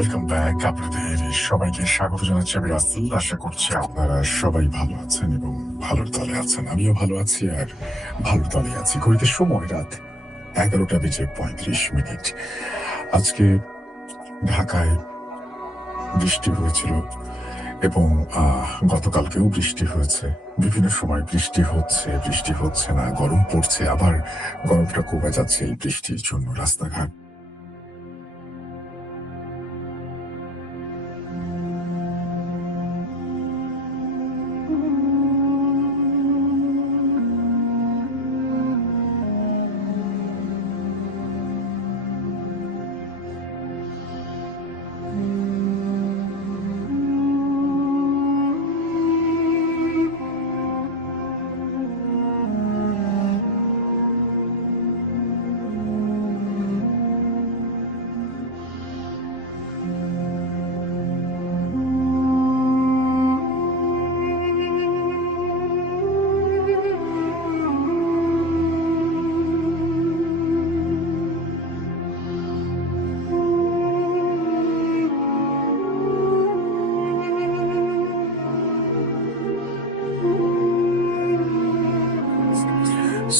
Welcome back. আপনাদের সবাইকে স্বাগত জানাচ্ছি আমি রাসেল। আশা করছি আপনারা সবাই ভালো আছেন এবং ভালোর দলে আছেন। আমিও ভালো আছি আর ভালোর দলে আছি। ঘড়িতে সময় রাত 11:35। আজকে ঢাকায় বৃষ্টি হয়েছিল এবং গতকালকেও বৃষ্টি হয়েছে। বিভিন্ন সময় বৃষ্টি হচ্ছে, বৃষ্টি হচ্ছে না, গরম পড়ছে, আবার গরমটা কমে যাচ্ছে এই বৃষ্টির জন্য। রাস্তাঘাট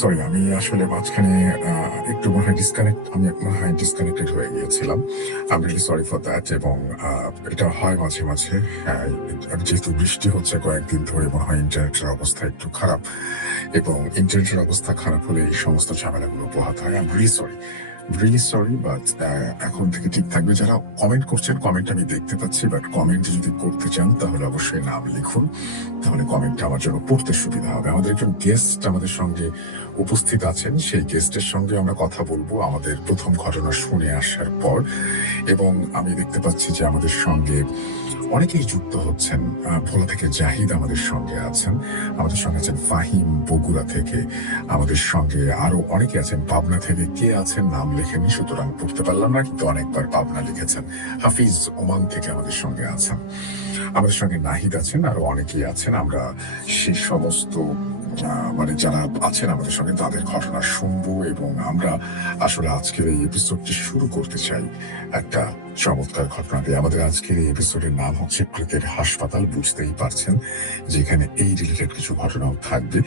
সরি, আমি আসলে মাঝখানে একটু মনে হয় ডিসকানেক্টেড হয়ে গিয়েছিলাম। I really sorry for that. এবং এটা হয় মাঝে মাঝে। হ্যাঁ, যেহেতু বৃষ্টি হচ্ছে কয়েকদিন ধরে, মনে হয় ইন্টারনেটের অবস্থা একটু খারাপ, এবং ইন্টারনেটের অবস্থা খারাপ হলে এই সমস্ত ঝামেলাগুলো পোহাতে হয়। I am really sorry, but এখন থেকে ঠিক থাকবে। যারা কমেন্ট করছেন, কমেন্ট আমি দেখতে পাচ্ছি, বাট কমেন্ট যদি করতে চান তাহলে অবশ্যই নাম লিখুন, তাহলে কমেন্টটা আমার জন্য পড়তে সুবিধা হবে। আমাদের একজন গেস্ট আমাদের সঙ্গে উপস্থিত আছেন, সেই গেস্টের সঙ্গে আমরা কথা বলবো আমাদের প্রথম ঘটনা শুনে আসার পর। এবং আমি দেখতে পাচ্ছি যে আমাদের সঙ্গে অনেকেই যুক্ত হচ্ছেন। ভোলা থেকে জাহিদ আমাদের সঙ্গে আছেন, আমাদের সঙ্গে আছেন ফাহিম বগুড়া থেকে, আমাদের সঙ্গে আরো অনেকে আছেন। পাবনা থেকে কে আছেন নাম লেখেনি, সুতরাং পড়তে পারলাম না, কিন্তু অনেকবার পাবনা লিখেছেন। হাফিজ ওমান থেকে আমাদের সঙ্গে আছেন, আমাদের সঙ্গে নাহিদ আছেন, আরো অনেকেই আছেন। আমরা সেই সমস্ত মানে যারা আছেন আমাদের সঙ্গে তাদের ঘটনা শুনবো, এবং আমরা আসলে আজকের এই এপিসোডটি শুরু করতে চাই একটা চমৎকার ঘটনা দিয়ে। আমাদের আজকের এই এপিসোডের নাম হচ্ছে ক্রিকেট হাসপাতাল। বুঝতেই পারছেন যেখানে এই রিলেটেড কিছু ঘটনাও থাকবে।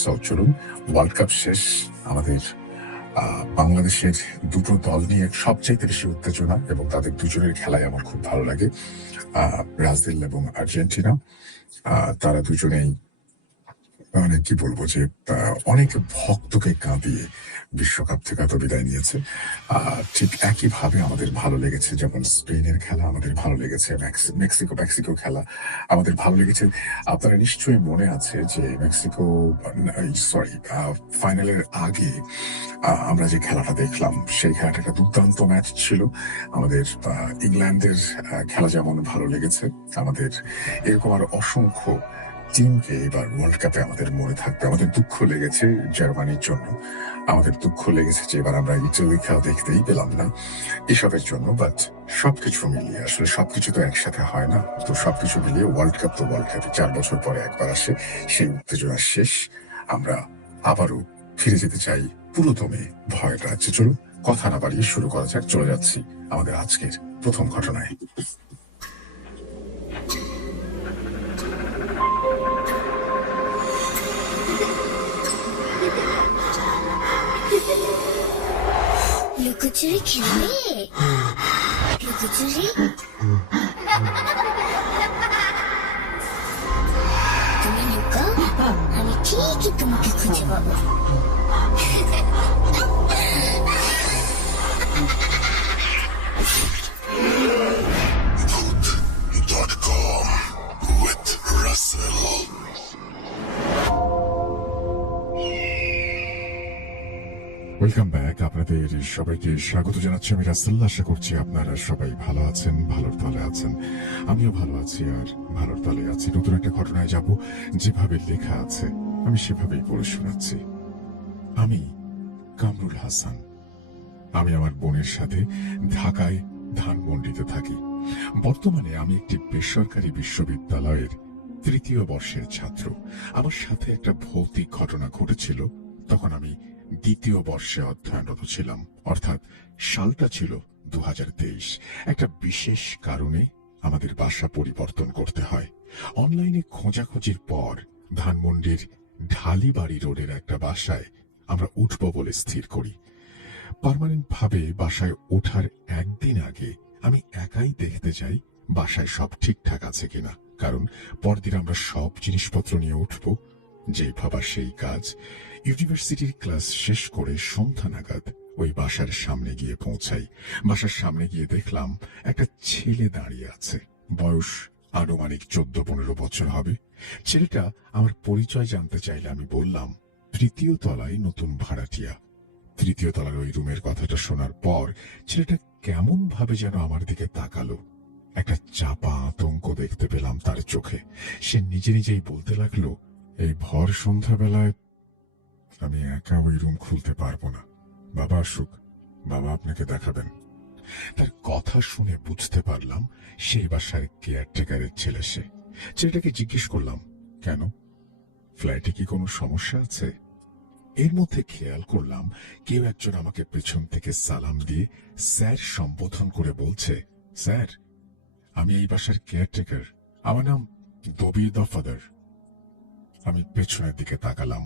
সো চলুন, ওয়ার্ল্ড কাপ শেষ, আমাদের বাংলাদেশের দুটো দল নিয়ে সবচেয়ে বেশি উত্তেজনা, এবং তাদের দুজনের খেলাই আমার খুব ভালো লাগে। ব্রাজিল এবং আর্জেন্টিনা, তারা দুজনেই মানে কি বলবো যে অনেক ভক্তকে কাঁদিয়ে বিশ্বকাপ থেকে এত বিদায় নিয়েছে। ঠিক একইভাবে আমাদের ভালো লেগেছে যেমন স্পেনের খেলা আমাদের ভালো লেগেছে, মেক্সিকো খেলা আমাদের ভালো লেগেছে। আপনারা নিশ্চয়ই মনে আছে যে মেক্সিকো, সরি, ফাইনালের আগে আমরা যে খেলাটা দেখলাম সেই খেলাটা একটা দুর্দান্ত ম্যাচ ছিল। আমাদের ইংল্যান্ডের খেলা যেমন ভালো লেগেছে, আমাদের এরকম আরো অসংখ্য টিমকে এবার ওয়ার্ল্ড কাপে আমাদের মনে থাকবে। আমাদের দুঃখ লেগেছে জার্মানির জন্য, আমাদের দুঃখ লেগেছে যে এবার আমরা ইটালি খেলা দেখতেই পেলাম না, এসবের জন্য। বাট সবকিছু মিলিয়ে আসলে সবকিছু তো একসাথে হয় না, তো সবকিছু মিলিয়ে ওয়ার্ল্ড কাপ তো ওয়ার্ল্ড কাপে 4 বছর পরে একবার আসে, সেই উত্তেজনা শেষ। আমরা আবারও ফিরে যেতে চাই পুরোদমে ভয়ের রাজ্যে। চলুন, কথা না বাড়িয়ে শুরু করা যাক। চলে যাচ্ছি আমাদের আজকের প্রথম ঘটনায়। লুকোচুরি খেলবে? লুকোচুরি তুমি লুকাও, আমি ঠিকই তোমাকে খুঁজে পাবো। Voot.com with Russell. Welcome back. আপনাদের সবাইকে স্বাগত জানাচ্ছি আমি রাসেল। আশা করছি আপনারা সবাই ভালো আছেন, ভালোর দলে আছেন। আমিও ভালো আছি আর ভালোর দলে আছি। নতুন একটা ঘটনায় যাব, যেভাবে লেখা আছে আমি সেভাবেই পড়ে শোনাচ্ছি। আমি কামরুল হাসান। আমি আমার বোনের সাথে ঢাকায় ধানমন্ডিতে থাকি। বর্তমানে আমি একটি বেসরকারি বিশ্ববিদ্যালয়ের 3য় বর্ষের ছাত্র। আমার সাথে একটা ভৌতিক ঘটনা ঘটেছিল। তখন আমি 2য় বর্ষে অধ্যয়নরত ছিলাম, অর্থাৎ সালটা ছিল 2023 একটা বিশেষ কারণে আমাদের বাসা পরিবর্তন করতে হয়। অনলাইনে খোঁজাখুঁজির পর ধানমন্ডির ঢালিবাড়ি রোডের একটা বাসায় আমরা উঠব বলে স্থির করি। পার্মানেন্ট ভাবে বাসায় ওঠার একদিন আগে আমি একাই দেখতে যাই বাসায় সব ঠিকঠাক আছে কিনা, কারণ পরদিন আমরা সব জিনিসপত্র নিয়ে উঠব। যেই ভাবা সেই কাজ। ইউনিভার্সিটির ক্লাস শেষ করে সন্ধ্যা নাগাদ ওই বাসার সামনে গিয়ে পৌঁছাই। বাসার সামনে গিয়ে দেখলাম একটা ছেলে দাঁড়িয়ে আছে। বয়স আনুমানিক 14-15 বছর হবে। ছেলেটা আমার পরিচয় জানতে চাইলে আমি বললাম, 3য় তলায় নতুন ভাড়াটিয়া। 3য় তলার ওই রুমের কথাটা শোনার পর ছেলেটা কেমন ভাবে যেন আমার দিকে তাকালো। একটা চাপা আতঙ্ক দেখতে পেলাম তার চোখে। সে নিজে নিজেই বলতে লাগলো, এই ভর সন্ধ্যাবেলায় আমি একা ওই রুম খুলতে পারবো না। বাবা আসুক, বাবা আপনাকে দেখাবেন। তার কথা শুনে বুঝতে পারলাম সেই বাসার কেয়ারটেকারের ছেলে সে। ছেলেটাকে জিজ্ঞেস করলাম, কেন, ফ্ল্যাটে কি কোনো সমস্যা আছে? এর মধ্যে খেয়াল করলাম কেউ একজন আমাকে পেছন থেকে সালাম দিয়ে স্যার সম্বোধন করে বলছে, স্যার, আমি এই বাসার কেয়ারটেকার, আমার নাম দবির দফাদার। আমি পেছনের দিকে তাকালাম।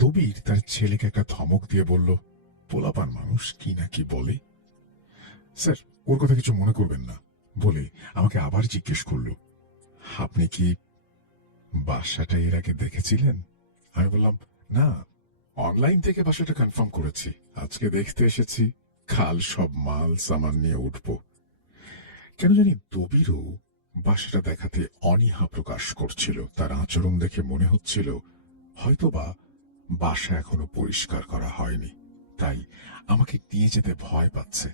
দবির তার ছেলেকে একটা ধমক দিয়ে বলল, পোলাপান মানুষ কি না কি বলে। স্যার, ওর কথা কিছু মনে করবেন না বলে আমাকে আবার জিজ্ঞেস করলো, আপনি কি বাসাটা এর আগে দেখেছিলেন? আমি বললাম, না, অনলাইন থেকে বাসাটা কনফার্ম করেছি, আজকে দেখতে এসেছি, কাল সব মাল সামান নিয়ে উঠব। কেন জানি দবিরও বাসাটা দেখাতে অনীহা প্রকাশ করছিল। তার আচরণ দেখে মনে হচ্ছিল হয়তোবা বাসা এখনো পরিষ্কার করা হয়নি, তাই আমাকে নিয়ে যেতে ভয় পাচ্ছে।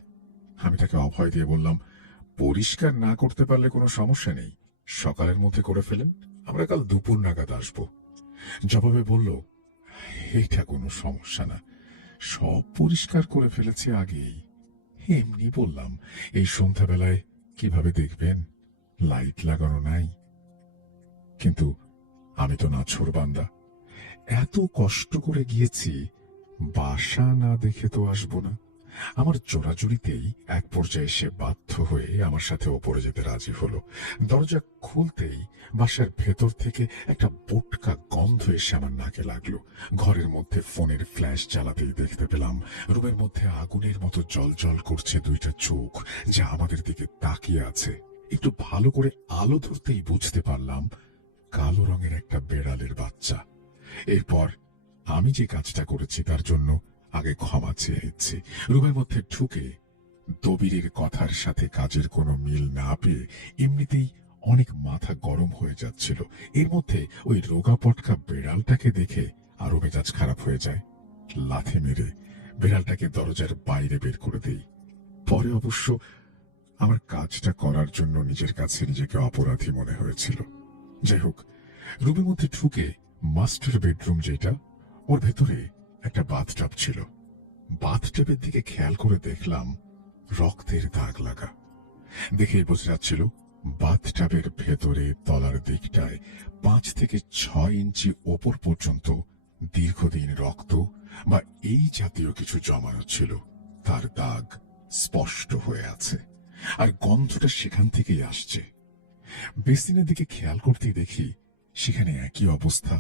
আমি তাকে অভয় দিয়ে বললাম, পরিষ্কার না করতে পারলে কোনো সমস্যা নেই, সকালের মধ্যে করে ফেলেন, আমরা কাল দুপুর নাগাদ আসবো। জবাবে বলল, এটা কোনো সমস্যা না, সব পরিষ্কার করে ফেলেছে আগেই। এমনি বললাম, এই সন্ধ্যাবেলায় কিভাবে দেখবেন, লাইট লাগানো নাই। কিন্তু আমি তো নাছোড় বান্দা, এত কষ্ট করে গিয়েছি, বাসা না দেখে তো আসবো না। আমার জোরাজুরিতেই এক পর্যায়ে সে বাধ্য হয়ে আমার সাথে ওপরে যেতে রাজি হলো। দরজা খুলতেই বাসার ভেতর থেকে একটা বোটকা গন্ধ এসে আমার নাকে লাগলো। ঘরের মধ্যে ফোনের ফ্ল্যাশ জ্বালাতেই দেখতে পেলাম রুমের মধ্যে আগুনের মতো জল করছে দুইটা চোখ, যা আমাদের দিকে তাকিয়ে আছে। একটু ভালো করে আলো ধরতেই বুঝতে পারলাম কালো রঙের একটা বেড়ালের বাচ্চা। এরপর আমি যে কাজটা করেছি তার জন্য আগে ক্ষমা চেয়ে নিচ্ছি। রুমের মধ্যে ঢুকে দবিরের কথার সাথে কাজের কোনো মিল না পেয়ে এমনিতেই অনেক মাথা গরম হয়ে যাচ্ছিল। এর মধ্যে ওই রোগা পটকা বেড়ালটাকে দেখে আরো মেজাজ খারাপ হয়ে যায়। লাথি মেরে বেড়ালটাকে দরজার বাইরে বের করে দেই। পরে অবশ্য আমার কাজটা করার জন্য নিজের কাছে নিজেকে অপরাধী মনে হয়েছিল। যাই হোক, রুমের মধ্যে ঢুকে মাস্টার বেডরুম যেটা, ওর ভেতরে একটা বাথটাব ছিল। বাথটাবের দিকে খেয়াল করে দেখলাম রক্তের দাগ লাগা। দেখেই বোঝা যাচ্ছিল বাথটাবের ভেতরে তলার দিকটায় 5 থেকে 6 ইঞ্চি ওপর পর্যন্ত দীর্ঘদিন রক্ত বা এই জাতীয় কিছু জমানো ছিল। তার দাগ স্পষ্ট হয়ে আছে, আর গন্ধটা সেখান থেকেই আসছে। বেসিনের দিকে খেয়াল করতেই দেখি সেখানে একই অবস্থা।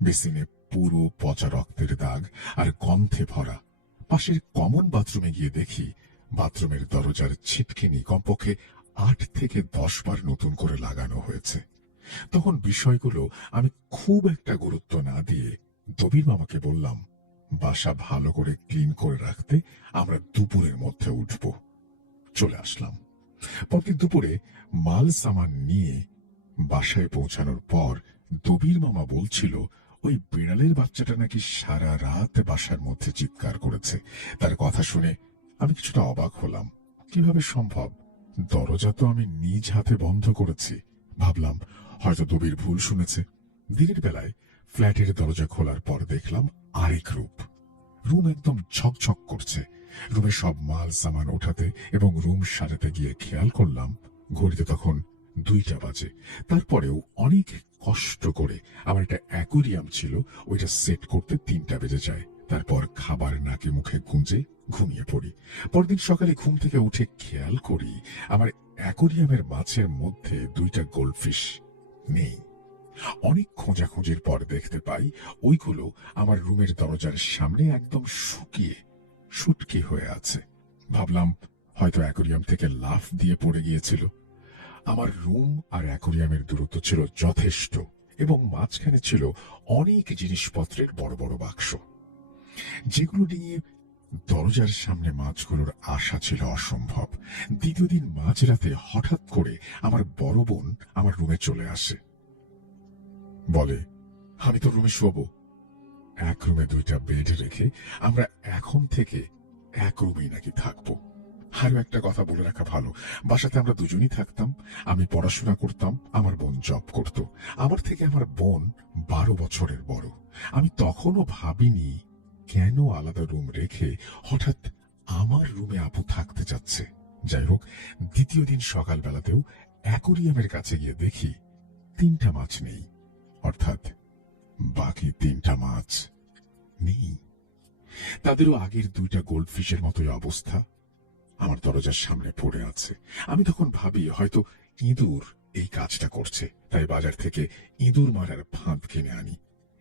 বেসিনে পুরো পচা রক্তের দাগ আর গন্ধে ভরা। পাশের কমন বাথরুমে গিয়ে দেখি বাথরুমের দরজার ছিটকিনি কমপক্ষে 8 থেকে 10 বার নতুন করে লাগানো হয়েছে। তখন বিষয়গুলো আমি খুব একটা গুরুত্ব না দিয়ে দবির মামাকে বললাম, বাসা ভালো করে ক্লিন করে রাখতে আমরা দুপুরের মধ্যে উঠব। চলে আসলাম। পরদিন দুপুরে মাল সামান নিয়ে বাসায় পৌঁছানোর পর দবির মামা বলছিল, ওই বিড়ালের বাচ্চাটা নাকি সারা রাত বাসার মধ্যে চিৎকার করেছে। তার কথা শুনে আমি কিছুটা অবাক হলাম। কিভাবে সম্ভব? দরজা তো আমি নিজ হাতে বন্ধ করেছি। ভাবলাম হয়তো দবির ভুল শুনেছে। দিনের বেলায় ফ্ল্যাটের দরজা খোলার পর দেখলাম আরেক রূপ। রুম একদম ঝকঝক করছে। রুমে সব মাল সামান ওঠাতে এবং রুম সাজাতে গিয়ে খেয়াল করলাম ঘড়িতে তখন 2টা বাজে। তারপরেও অনেক কষ্ট করে আমার একটা অ্যাকুরিয়াম ছিল, ওইটা সেট করতে 3টা বেজে যায়। তারপর খাবার নাকে মুখে গুঁজে ঘুমিয়ে পড়ি। পরদিন সকালে ঘুম থেকে উঠে খেয়াল করি আমার অ্যাকোরিয়ামের মাছের মধ্যে 2টা গোল্ডফিশ নেই। অনেক খোঁজাখুঁজির পর দেখতে পাই ওইগুলো আমার রুমের দরজার সামনে একদম শুটকি হয়ে আছে। ভাবলাম হয়তো অ্যাকোরিয়াম থেকে লাফ দিয়ে পড়ে গিয়েছিল। আমার রুম আর অ্যাকোরিয়ামের দূরত্ব ছিল যথেষ্ট এবং মাঝখানে ছিল অনেক জিনিসপত্রের বড় বড় বাক্স, যেগুলো নিয়ে দরজার সামনে মাছগুলোর আশা ছিল অসম্ভব। দ্বিতীয় দিন মাঝরাতে হঠাৎ করে আমার বড় বোন আমার রুমে চলে আসে, বলে আমি তো রুমে শোবো। এক রুমে 2টা বেড রেখে আমরা এখন থেকে এক রুমেই নাকি থাকবো। আরো একটা কথা বলে রাখা ভালো, বাসাতে আমরা দুজনই থাকতাম। আমি পড়াশোনা করতাম, আমার বোন জব করত। আমার থেকে আমার বোন 12 বছরের বড়। আমি তখনও ভাবিনি কেন আলাদা রুম রেখে হঠাৎ আমার রুমে আপু থাকতে যাচ্ছে। যাই হোক, দ্বিতীয় দিন সকালবেলাতেও অ্যাকোরিয়ামের কাছে গিয়ে দেখি 3টা মাছ নেই, অর্থাৎ বাকি 3টা মাছ নেই। তাদেরও আগের 2টা গোল্ডফিশের মতোই অবস্থা, আমার দরজার সামনে পড়ে আছে। আমি তখন ভাবি হয়তো ইঁদুর এই কাজটা করছে, তাই বাজার থেকে ইঁদুর মারার ফাঁদ কিনে আনি।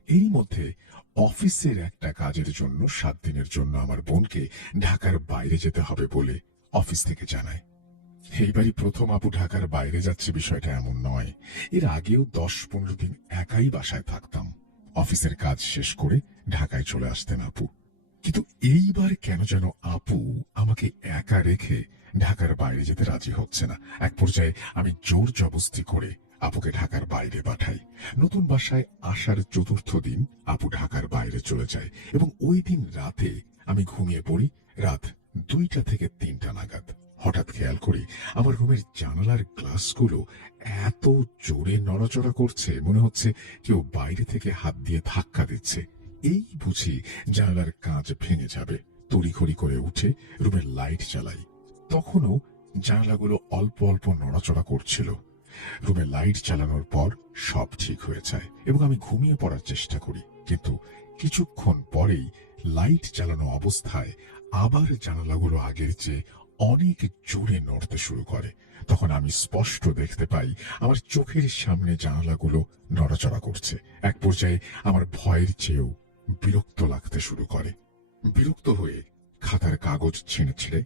এরই মধ্যে অফিসের একটা কাজের জন্য 7 দিনের জন্য আমার বোনকে ঢাকার বাইরে যেতে হবে বলে অফিস থেকে জানায়। এইবারই প্রথম আপু ঢাকার বাইরে যাচ্ছে, বিষয়টা এমন নয়। এর আগেও 10-15 দিন একাই বাসায় থাকতাম। অফিসের কাজ শেষ করে ঢাকায় চলে আসতেন আপু, কিন্তু এইবার কেন যেন আপু আমাকে একা রেখে ঢাকার বাইরে যেতে রাজি হচ্ছে না। এক পর্যায়ে আমি জোর জবরদস্তি করে আপুকে ঢাকার বাইরে পাঠাই। নতুন বাসায় আসার 4র্থ দিন আপু ঢাকার বাইরে চলে যায় এবং ওই দিন রাতে আমি ঘুমিয়ে পড়ি রাত 2টা থেকে 3টা নাগাদ। হঠাৎ খেয়াল করি আমার রুমের জানালার গ্লাসগুলো এত জোরে নড়াচড়া করছে, মনে হচ্ছে কেউ বাইরে থেকে হাত দিয়ে ধাক্কা দিচ্ছে। এই বুঝি জানালার কাঁচ ভেঙে যাবে। তড়িঘড়ি করে উঠে রুমের লাইট জ্বালাই। তখনও জানালাগুলো অল্প অল্প নড়াচড়া করছিল। রুমে লাইট চালানোর পর সব ঠিক হয়ে যায় এবং আমি ঘুমিয়ে পড়ার চেষ্টা করি, কিন্তু কিছুক্ষণ পরেই লাইট চালানো অবস্থায় আবার জানালাগুলো আগের চেয়ে অনেক জোরে নড়তে শুরু করে। তখন আমি স্পষ্ট দেখতে পাই আমার চোখের সামনে জানালাগুলো নড়াচড়া করছে। এক পর্যায়ে আমার ভয়ের চেয়েও বিরক্ত লাগতে শুরু করে। বিরক্ত হয়ে খাতার কাগজ ছিঁড়ে ছিঁড়ে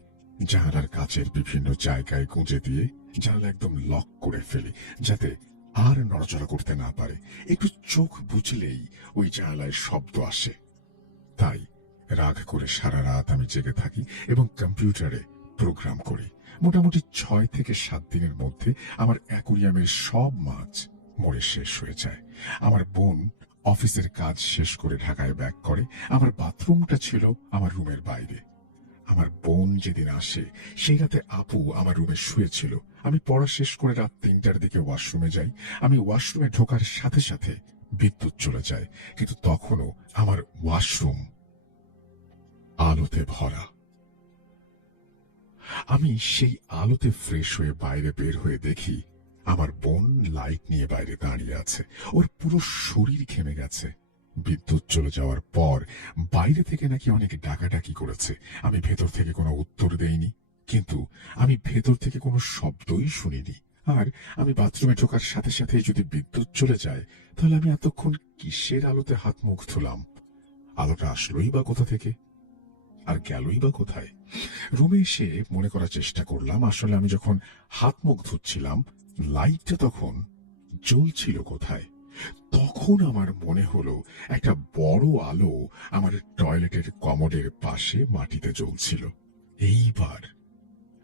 জানালার কাচের বিভিন্ন জায়গায় গুঁজে দিয়ে জানালা একদম লক করে ফেলি, যাতে আর নড়াচড়া করতে না পারে। একটু চোখ বুঝলেই ওই জানালায় শব্দ আসে। তাই রাগ করে সারা রাত আমি জেগে থাকি এবং কম্পিউটারে প্রোগ্রাম করি। মোটামুটি 6 থেকে 7 দিনের মধ্যে আমার অ্যাকোরিয়ামের সব মাছ মরে শেষ হয়ে যায়। আমার বোন অফিসের কাজ শেষ করে ঢাকায় ব্যাক করে। আমার বাথরুমটা ছিল আমার রুমের বাইরে। আমার বোন যেদিন আসে সেই রাতে আপু আমার রুমে শুয়েছিল। আমি পড়া শেষ করে রাত 3টার দিকে ওয়াশরুমে যাই। আমি ওয়াশরুমে ঢোকার সাথে সাথে বিদ্যুৎ চলে যায়, কিন্তু তখনও আমার ওয়াশরুম আলোতে ভরা। আমি সেই আলোতে ফ্রেশ হয়ে বাইরে বের হয়ে দেখি আমার বোন লাইট নিয়ে বাইরে দাঁড়িয়ে আছে। ওর পুরো শরীর ঘেমে গেছে। বিদ্যুৎ চলে যাওয়ার পর বাইরে থেকে নাকি অনেক ডাকাডাকি করেছে। আমি ভেতর থেকে কোনো উত্তর দেইনি, কিন্তু আমি ভেতর থেকে কোনো শব্দই শুনিনি। আর আমি বাথরুমে ঢোকার সাথে সাথে যদি বিদ্যুৎ চলে যায়, তাহলে আমি এতক্ষণ কিসের আলোতে হাত মুখ ধুলাম? আলোটা আসলোই বা কোথা থেকে, আর গেলই বা কোথায়? রুমে এসে মনে করার চেষ্টা করলাম আসলে আমি যখন হাত মুখ ধুচ্ছিলাম লাইটটা তখন জ্বলছিল কোথায়। তখন আমার মনে হলো একটা বড় আলো আমার টয়লেটের কমোডের পাশে মাটিতে জ্বলছিল। এইবার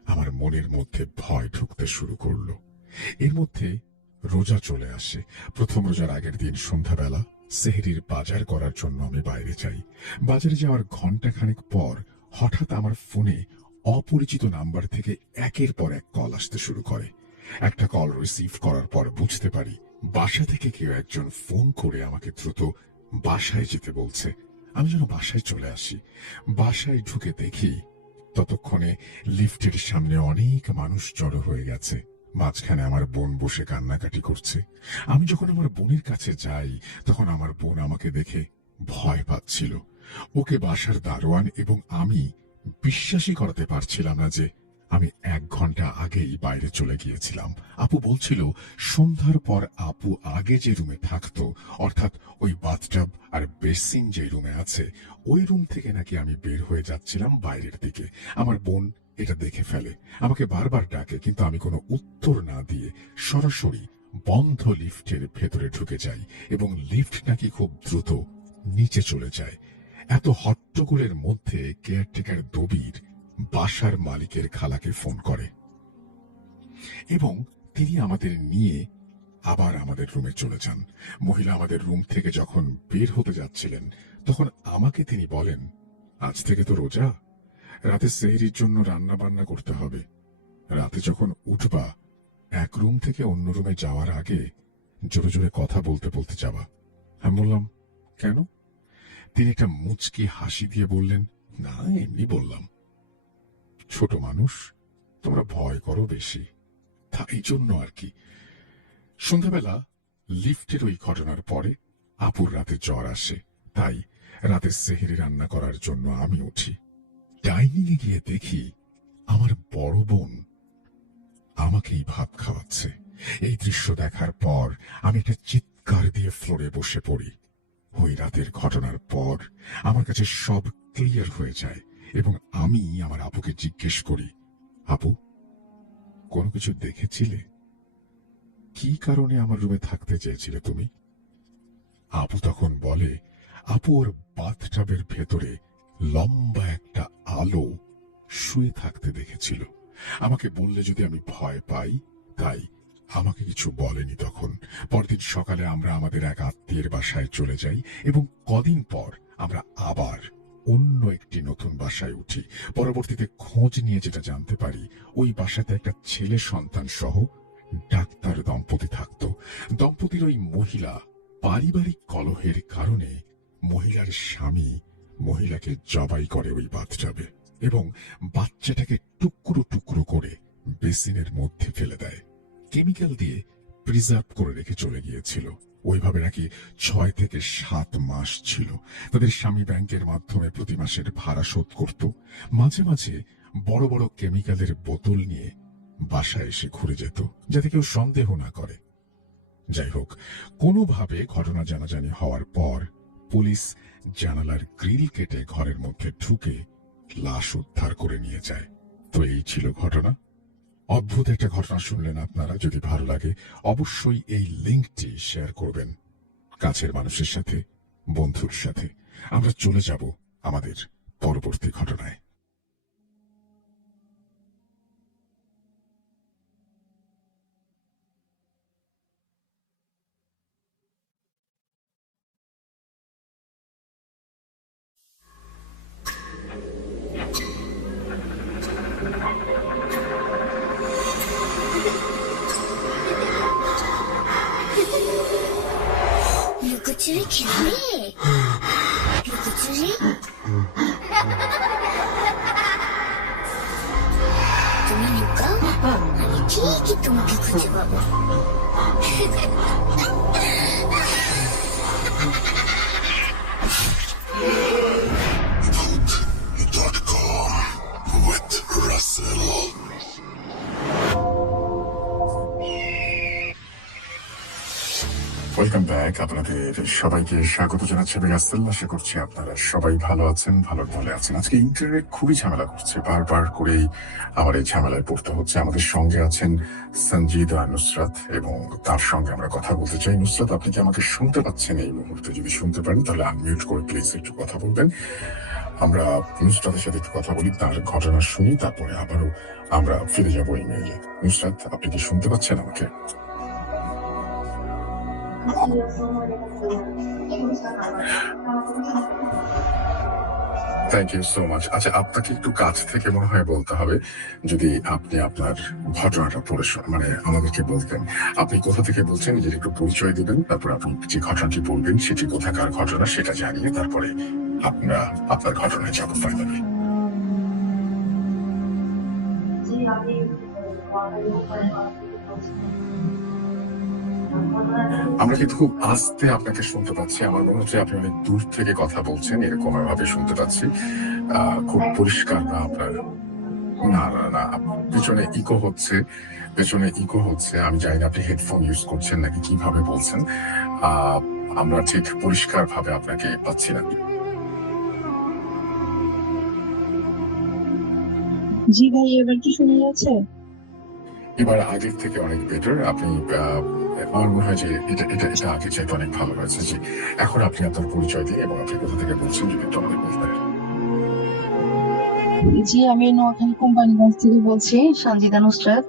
আমার মনের মধ্যে ভয় ঢুকতে শুরু করলো। এর মধ্যে রোজা চলে আসে। প্রথম রোজার আগের দিন সন্ধ্যাবেলা সেহরির বাজার করার জন্য আমি বাইরে যাই। বাজারে যাওয়ার ঘন্টাখানেক পর হঠাৎ আমার ফোনে অপরিচিত নাম্বার থেকে একের পর এক কল আসতে শুরু করে। একটা কল রিসিভ করার পর বুঝতে পারি বাসা থেকে কেউ একজন ফোন করে আমাকে দ্রুত বাসায় যেতে বলছে। আমি যেন বাসায় চলে আসি। বাসায় ঢুকে দেখি ততক্ষণে লিফটের সামনে অনেক মানুষ জড়ো হয়ে গেছে। মাঝখানে আমার বোন বসে কান্নাকাটি করছে। আমি যখন আমার বোনের কাছে যাই তখন আমার বোন আমাকে দেখে ভয় পাচ্ছিল। ওকে বাসার দারোয়ান এবং আমি বিশ্বাসই করাতে পারছিলাম না যে আমি 1 ঘন্টা আগেই বাইরে চলে গিয়েছিলাম। আপু বলছিল সন্ধ্যার পর আপু আগে যে রুমে থাকতো, অর্থাৎ ওই বাথটাব আর বেসিন যে রুমে আছে, ওই রুম থেকে নাকি আমি বের হয়ে যাচ্ছিলাম বাইরের দিকে। আমার বোন এটা দেখে ফেলে, আমাকে বারবার ডাকে, কিন্তু আমি কোনো উত্তর না দিয়ে সরাসরি বন্ধ লিফটের ভেতরে ঢুকে যাই এবং লিফট নাকি খুব দ্রুত নিচে চলে যায়। এত হট্টগোলের মধ্যে কেয়ারটেকার দবির বাসার মালিকের খালাকে ফোন করে এবং তিনি আমাদের নিয়ে আবার আমাদের রুমে চলে যান। মহিলা আমাদের রুম থেকে যখন বের হতে যাচ্ছিলেন, তখন আমাকে তিনি বলেন, আজ থেকে তো রোজা, রাতে সেহরির জন্য রান্না বান্না করতে হবে। রাতে যখন উঠবা, এক রুম থেকে অন্য রুমে যাওয়ার আগে জোরে জোরে কথা বলতে বলতে যাবা। আমি বললাম, কেন? তিনি একটা মুচকি হাসি দিয়ে বললেন, না, এমনি বললাম। ছোট মানুষ, তোমরা ভয় করো বেশি, তাই জন্য আর কি। সন্ধ্যাবেলা লিফটের ওই ঘটনার পরে আপুর রাতে জ্বর আসে, তাই রাতে সেহরি রান্না করার জন্য আমি উঠি। ডাইনিং এ গিয়ে দেখি আমার বড় বোন আমাকেই ভাত খাওয়াচ্ছে। এই দৃশ্য দেখার পর আমি একটা চিৎকার দিয়ে ফ্লোরে বসে পড়ি। ওই রাতের ঘটনার পর আমার কাছে সব ক্লিয়ার হয়ে যায় এবং আমি আমার আপুকে জিজ্ঞেস করি, আপু, কোনো কিছু দেখেছিলে? কি কারণে আমার রুমে থাকতে চেয়েছিলে তুমি? আপু তখন বলে, আপু ওর বাথটাবের ভেতরে লম্বা একটা আলো শুয়ে থাকতে দেখেছিল। আমাকে বললে যদি আমি ভয় পাই, তাই আমাকে কিছু বলেনি তখন। পরদিন সকালে আমরা আমাদের এক আত্মীয়ের বাসায় চলে যাই এবং কদিন পর আমরা আবার অন্য একটি নতুন বাসায় উঠি। পরবর্তীতে খোঁজ নিয়ে যেটা জানতে পারি, ওই বাসাতে একটা ছেলে সন্তান সহ ডাক্তার দম্পতি থাকত। দম্পতির ওই মহিলা পারিবারিক কলহের কারণে মহিলার স্বামী মহিলাকে জবাই করে ওই বাথটাবে এবং বাচ্চাটাকে টুকরো টুকরো করে বেসিনের মধ্যে ফেলে দেয়। কেমিক্যাল দিয়ে প্রিজার্ভ করে রেখে চলে গিয়েছিল। ওইভাবে নাকি 6 থেকে 7 মাস ছিল। তাদের স্বামী ব্যাংকের মাধ্যমে প্রতি মাসের ভাড়া শোধ করত। মাঝে মাঝে বড় বড় কেমিক্যালের বোতল নিয়ে বাসায় এসে ঘুরে যেত, যাতে কেউ সন্দেহ না করে। যাই হোক, কোনোভাবে ঘটনা জানাজানি হওয়ার পর পুলিশ জানালার গ্রিল কেটে ঘরের মধ্যে ঢুকে লাশ উদ্ধার করে নিয়ে যায়। তো এই ছিল ঘটনা। অদ্ভুত একটা ঘটনা শুনলেন আপনারা। যদি ভালো লাগে অবশ্যই এই লিঙ্কটি শেয়ার করবেন কাছের মানুষের সাথে, বন্ধুর সাথে। আমরা চলে যাব আমাদের পরবর্তী ঘটনায়। লুকোচুরি খেলবে? লুকোচুরি? তুমি লুকাও, আমি ঠিকই তোমাকে খুঁজে পাবো। Voot.com with Russell. Welcome back. আপনাদের সবাইকে স্বাগত জানাচ্ছি আমি রাসেল। আশা করছি আপনারা সবাই ভালো আছেন, ভালো বলে আছেন। আজকে ইন্টারনেট খুবই ঝামেলা করছে, বারবার করেই আমার এই ঝামেলায় পড়তে হচ্ছে। আমাদের সঙ্গে আছেন সঞ্জিদ আর নুসরাত এবং তার সঙ্গে আমরা কথা বলতে চাই। নুসরাত, আপনি কি আমাকে শুনতে পাচ্ছেন এই মুহূর্তে? যদি শুনতে পারেন তাহলে আনমিউট করে প্লিজ একটু কথা বলবেন। আমরা নুসরাতের সাথে একটু কথা বলি, তার ঘটনা শুনি, তারপরে আবারও আমরা ফিরে যাবো ইমেইলে। নুসরাত, আপনি কি শুনতে পাচ্ছেন আমাকে? Thank you so much. আচ্ছা, আপনাকে একটু কাছ থেকে মনে হয় বলতে হবে, যদি আপনি আপনার ঘটনাটা পড়ে মানে আমাদেরকে বলতেন। আপনি কোথা থেকে বলছেন, নিজের একটু পরিচয় দিবেন, তারপর আপনি যে ঘটনাটি বলবেন সেটি কোথাকার ঘটনা সেটা জানিয়ে তারপরে আমরা আপনার ঘটনায় যাবো ফাইনালি। আমরা কিন্তু খুব আস্তে আপনাকে শুনতে পাচ্ছি। আমার মনে হচ্ছে আপনি অনেক দূর থেকে কথা বলছেন, এরকম ভাবে শুনতে পাচ্ছি। খুব পরিষ্কার না আপনার। না, না, না। পেছনে ইকো হচ্ছে, পেছনে ইকো হচ্ছে। আমি জানি না আপনি হেডফোন ইউজ করছেন নাকি কিভাবে বলছেন। আ আমরা ঠিক পরিষ্কারভাবে আপনাকে পাচ্ছি না। জি ভাই, এবার কি শোনা যাচ্ছে? এবার আগের থেকে অনেক বেটার। আপনি আ আমার মনে হয় যে এটা আগের চাইতে অনেক ভালো হয়েছে। জি। এখন আপনি আপনার পরিচয় দিন এবং আপনি কোথা থেকে বলছেন যদি একটু আমাদের বলতেন। জি, আমি নোয়াখালী কোম্পানিগঞ্জ থেকে বলছি, সানজিদা নুসরাত।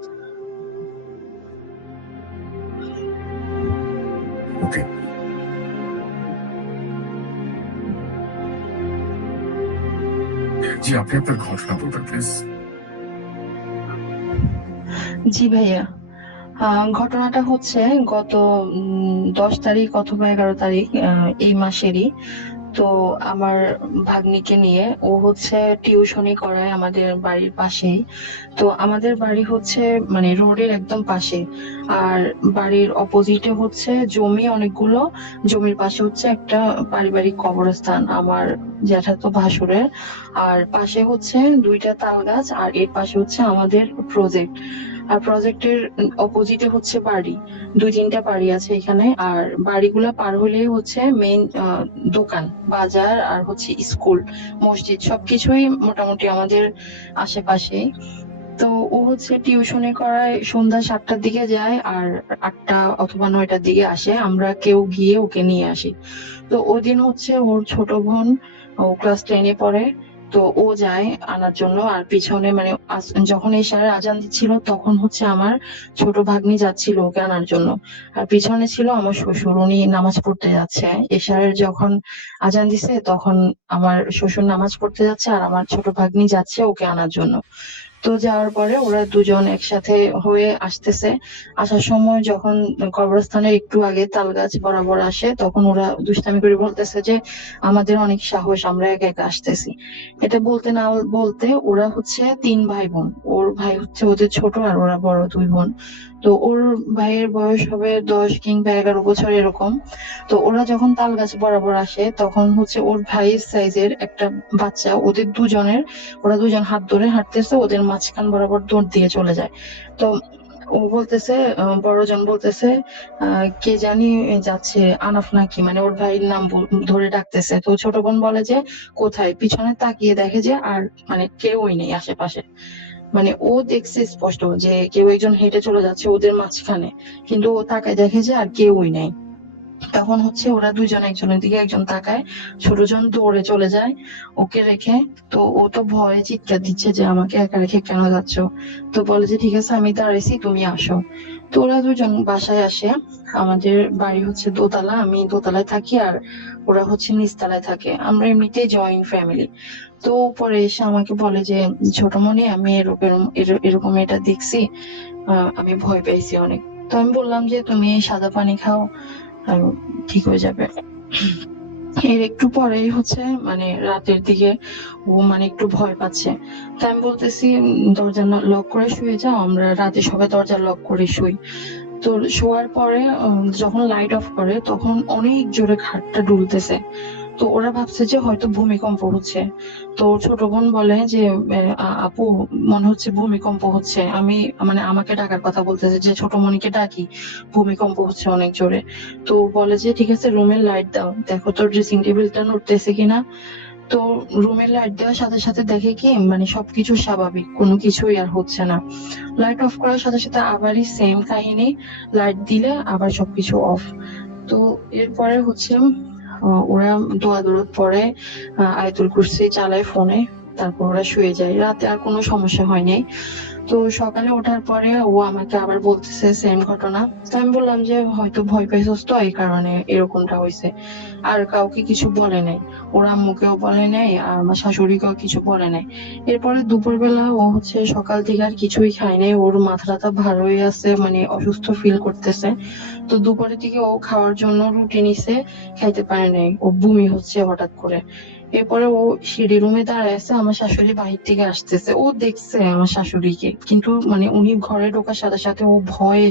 ওকে। জি, আপনি আপনার ঘটনা বলবেন প্লিজ। জি ভাইয়া, ঘটনাটা হচ্ছে গত 10 তারিখ অথবা 11 তারিখ এই মাসেরই। তো আমার ভাগ্নিকে নিয়ে ও হচ্ছে টিউশনি করায় আমাদের বাড়ির পাশেই। তো আমাদের বাড়ি হচ্ছে মানে রোডের একদম পাশে, আর বাড়ির অপোজিটে হচ্ছে জমি অনেকগুলো। জমির পাশে হচ্ছে একটা পারিবারিক কবরস্থান আমার জ্যাঠাতো ভাসুরের। আর পাশে হচ্ছে 2টা তাল গাছ, আর এর পাশে হচ্ছে আমাদের প্রজেক্ট। আর প্রজেক্টের অপোজিটে হচ্ছে বাড়ি, 2-3টা বাড়ি আছে এখানে। আর বাড়িগুলা পার হলেই হচ্ছে মেইন দোকান, বাজার, আর হচ্ছে স্কুল, মসজিদ সবকিছুই মোটামুটি আমাদের আশেপাশেই। তো ও হচ্ছে টিউশনি করায় সন্ধ্যা 7টার দিকে যায়, আর 8টা অথবা 9টার দিকে আসে। আমরা কেউ গিয়ে ওকে নিয়ে আসি। তো ওদিন হচ্ছে ওর ছোট বোন, ও ক্লাস 10-এ পড়ে। তো ও যায় আনার জন্য, আর পিছনে মানে যখন এশারের আজান দিচ্ছিল তখন হচ্ছে আমার ছোট ভাগ্নি যাচ্ছিল ওকে আনার জন্য। আর পিছনে ছিল আমার শ্বশুর, উনি নামাজ পড়তে যাচ্ছে। এশারের যখন আজান দিছে তখন আমার শ্বশুর নামাজ পড়তে যাচ্ছে, আর আমার ছোট ভাগ্নি যাচ্ছে ওকে আনার জন্য। তো যাওয়ার পরে ওরা দুজন একসাথে হয়ে আসতেছে। আসার সময় যখন কবরস্থানের একটু আগে তাল গাছ বরাবর আসে, তখন ওরা দুষ্টামি করে বলতেছে যে আমাদের অনেক সাহস, আমরা একা একা আসতেছি। এটা বলতে না বলতে ওরা হচ্ছে 3 ভাই বোন। ওর ভাই হচ্ছে ওদের ছোট, আর ওরা বড় 2 বোন। তো ওর ভাইয়ের বয়স হবে 10 কিংবা 11 বছর এরকম। তো ওরা যখন তাল গাছ বরাবর আসে তখন হচ্ছে ওর ভাইয়ের সাইজের একটা বাচ্চা ওদের দুজনের, ওরা দুজন হাত ধরে হাঁটতেছে, ওদের মাঝখান বরাবর দৌড় দিয়ে চলে যায়। তো ও বলতেছে, বড়জন বলতেছে কে জানি যাচ্ছে, আনাফ নাকি, মানে ওর ভাইয়ের নাম ধরে ডাকতেছে। তো ছোট বোন বলে যে কোথায়, পিছনে তাকিয়ে দেখে যে আর মানে কেউই নেই আশেপাশে। মানে ও দেখছে স্পষ্ট যে কেউ একজন হেঁটে চলে যাচ্ছে ওদের মাঝখানে, কিন্তু ও তাকায় দেখে যে আর কেউই নেই। তখন হচ্ছে ওরা দুজন একজনের দিকে একজন তাকায়, ছোটজন দৌড়ে চলে যায় ওকে রেখে। তো ও তো ভয়ে চিৎকার দিচ্ছে যে আমাকে একা রেখে কেন যাচ্ছ। তো বলে যে ঠিক আছে আমি দাঁড়াইছি, তুমি আসো। তো ওরা দুজন বাসায় আসে। আমাদের বাড়ি হচ্ছে দোতলা, আমি দোতলায় থাকি, আর ওরা হচ্ছে নিচতলায় থাকে। আমরা এমনিতেই জয়েন্ট ফ্যামিলি। তো পরে এসে আমাকে বলে যে ছোট মনি, আমি এরকম এরকম এটা দেখছি, আমি ভয় পেয়েছি অনেক। তো আমি বললাম যে তুমি সাদা পানি খাও, আহ, ঠিক হয়ে যাবে। এর একটু পরেই হচ্ছে মানে রাতের দিকে ও মানে একটু ভয় পাচ্ছে। তো আমি বলতেছি দরজা লক করে শুয়ে যাও, আমরা রাতে সবাই দরজা লক করে শুই। তো শোয়ার পরে যখন লাইট অফ করে তখন অনেক জোরে খাটটা দুলতেছে। তো ওরা ভাবছে যে হয়তো ভূমিকম্প হচ্ছে। তো ছোট বোন বলে যে আপু, মনে হচ্ছে ভূমিকম্প হচ্ছে। আমি মানে আমাকে ডাকার কথা বলতেছে যে ছোট মনিকে ডাকি, ভূমিকম্প হচ্ছে অনেক জোরে। তো বলে যে ঠিক আছে রুমের লাইট দাও, দেখো তোর ড্রেসিং টেবিলটা নড়তেছে কিনা। তো রুমের লাইট দেওয়ার সাথে সাথে দেখে কি মানে সবকিছু স্বাভাবিক, কোনো কিছুই আর হচ্ছে না। লাইট অফ করার সাথে সাথে আবারই সেম কাহিনী, লাইট দিলে আবার সবকিছু অফ। তো এরপরে হচ্ছে ওরা দোয়া দরুদ পড়ে, আয়াতুল কুরসি চালায় ফোনে। তারপর ওরা শুয়ে যায়, রাতে আর কোনো সমস্যা হয়নি। তো সকালে ওঠার পরে ও আমাকে আবার বলতেছে সেম ঘটনা। তো আমি বললাম যে হয়তো ভয় পাইছস, তো এই কারণে এরকমটা হয়েছে। আর কাউকে কিছু বলে নাই, ওর আম্মুকেও বলে নাই, আর আমার শাশুড়িকেও কিছু বলে নাই। এরপরে দুপুরবেলা ও হচ্ছে সকাল থেকে আর কিছুই খায় নাই, ওর মাথা টাথা ভার হয়ে আছে, মানে অসুস্থ ফিল করতেছে। তো দুপুরের দিকে ও খাওয়ার জন্য রুটি নিছে, খাইতে পারে নাই, ও বমি হচ্ছে হঠাৎ করে। এরপরে ও সিঁড়ি রুমে দাঁড়ায় আছে, আমার শাশুড়ি বাহির থেকে আসতেছে, ও দেখছে আমার শাশুড়িকে, কিন্তু মানে উনি ঘরে ঢোকার সাথে সাথে ও ভয়ে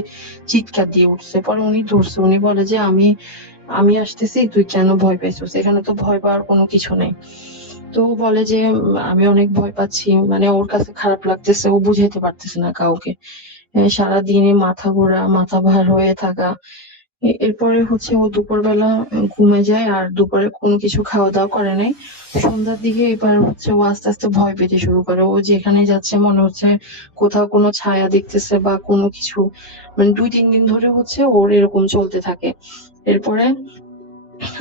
চিৎকার দিয়ে উঠছে। পরে উনি ধরছে, উনি বলে যে আমি আমি আসতেছি, তুই কেন ভয় পাইছিস, এখানে তো ভয় পাওয়ার কোনো কিছু নেই। তো ও বলে যে আমি অনেক ভয় পাচ্ছি, মানে ওর কাছে খারাপ লাগতেছে, ও বুঝাইতে পারতেছে না কাউকে। সারাদিনে মাথা ঘোরা, মাথা ভার হয়ে থাকা। এরপরে হচ্ছে ও দুপুরবেলা ঘুমে যায়, আর দুপুরে কোনো কিছু খাওয়া দাওয়া করে নাই। সন্ধ্যার দিকে এবার হচ্ছে ও আস্তে আস্তে ভয় পেতে শুরু করে, ও যেখানে যাচ্ছে মনে হচ্ছে কোথাও কোনো ছায়া দেখতেছে বা কোনো কিছু, মানে 2-3 দিন ধরে হচ্ছে ওর এরকম চলতে থাকে। এরপরে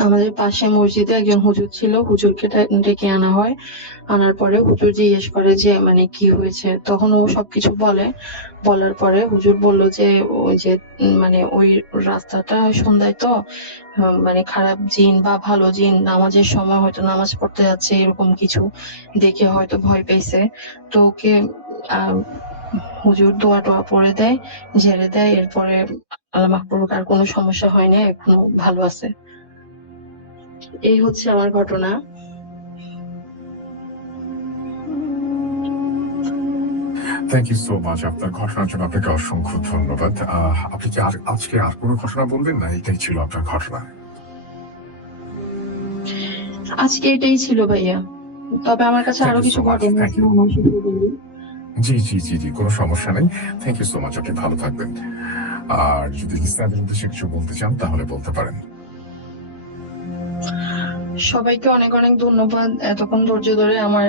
আমাদের পাশে মসজিদে একজন হুজুর ছিল, হুজুরকে ডেকে আনা হয়। আনার পরে হুজুর জিজ্ঞেস করে যে মানে কি হয়েছে, তখন ও সবকিছু বলে। বলার পরে হুজুর বলল যে ওই যে মানে ওই রাস্তাটা সন্ধ্যায় তো মানে খারাপ জিন বা ভালো জিন নামাজের সময় হয়তো নামাজ পড়তে যাচ্ছে এরকম কিছু দেখে হয়তো ভয় পেয়েছে। তো ওকে আহ হুজুর দোয়া টোয়া পড়ে দেয়, ঝেড়ে দেয়। এরপরে আল্লাহ মাফ করুক, আর কোনো সমস্যা হয় না, এখনো ভালো আছে। এই হচ্ছে আমার ঘটনা। থ্যাংক ইউ সো মাচ আপনার ঘটনার জন্য। আপনাকে অসংখ্য ধন্যবাদ। আপনি কি আজকে আর কোনো ঘটনা বলবেন, না এটাই ছিল আপনার ঘটনা? আজকে এটাই ছিল ভাইয়া, তবে আমার কাছে থ্যাংক আরো ইউ সো কিছু মাচ। ঘটনা থ্যাংক আছে, ইউ। আমার সাথে বলি। জি জি জি জি, কোনো সমস্যা নেই। থ্যাংক ইউ সো মাচ, আপনি ভালো থাকবেন। আর যদি লিসনারদের উদ্দেশ্যে কিছু বলতে চান তাহলে বলতে পারেন। সবাইকে অনেক অনেক ধন্যবাদ এতক্ষণ ধৈর্য ধরে আমার